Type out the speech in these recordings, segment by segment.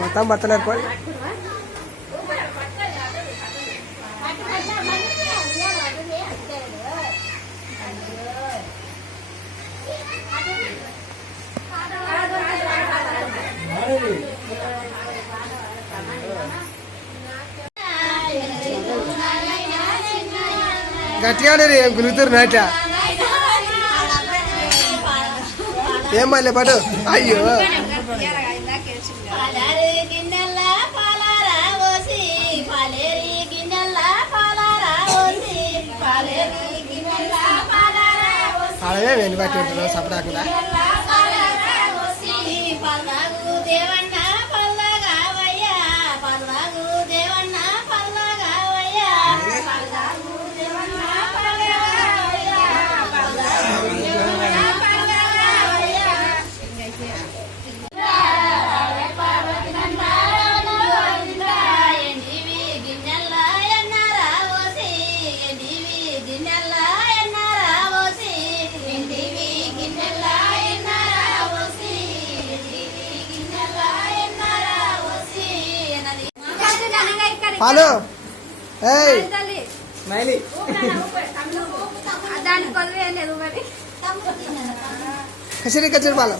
మొత్తం బట్టలేరు గట్టిగానే ఏం గులుగుతారు నాట ఏం మళ్ళీ పాటు అయ్యో అలాగే వెళ్ళి బట్టి ఉంటుందో సపడాకుండా హలో కచరీ కచరీ పాలు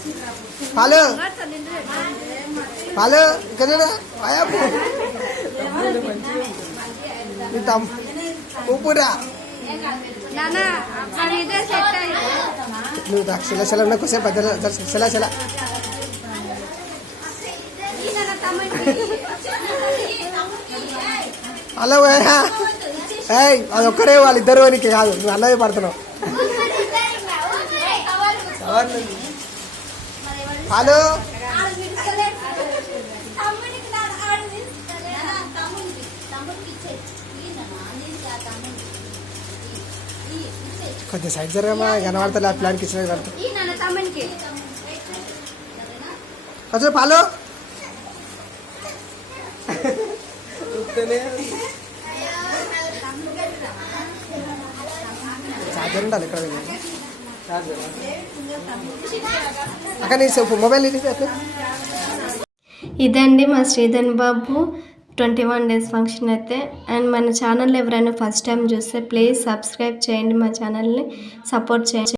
హలో హలో ఇక్కడ ఊపురా నువ్వు సెల సెల ఉన్న కొద్దిసేపు సెల సెల హలో అది ఒక్కరే వాళ్ళిద్దరు నీకు కాదు నువ్వు అన్నది పడుతున్నావు హలో కొంచెం సైడ్ జరగమా కనబడతా ప్లాన్కి ఇచ్చిన కడతా కొంచెం హలో చార్జర్ ఉండాలి ఇక్కడ అక్కడ నీ మొబైల్ ఇదండి మా శ్రీధన్ బాబు 21 days ఫంక్షన్ అయితే. అండ్ మన ఛానల్ ఎవరైనా ఫస్ట్ టైం చూస్తే ప్లీజ్ సబ్స్క్రైబ్ చేయండి, మా ఛానల్ని సపోర్ట్ చేయండి.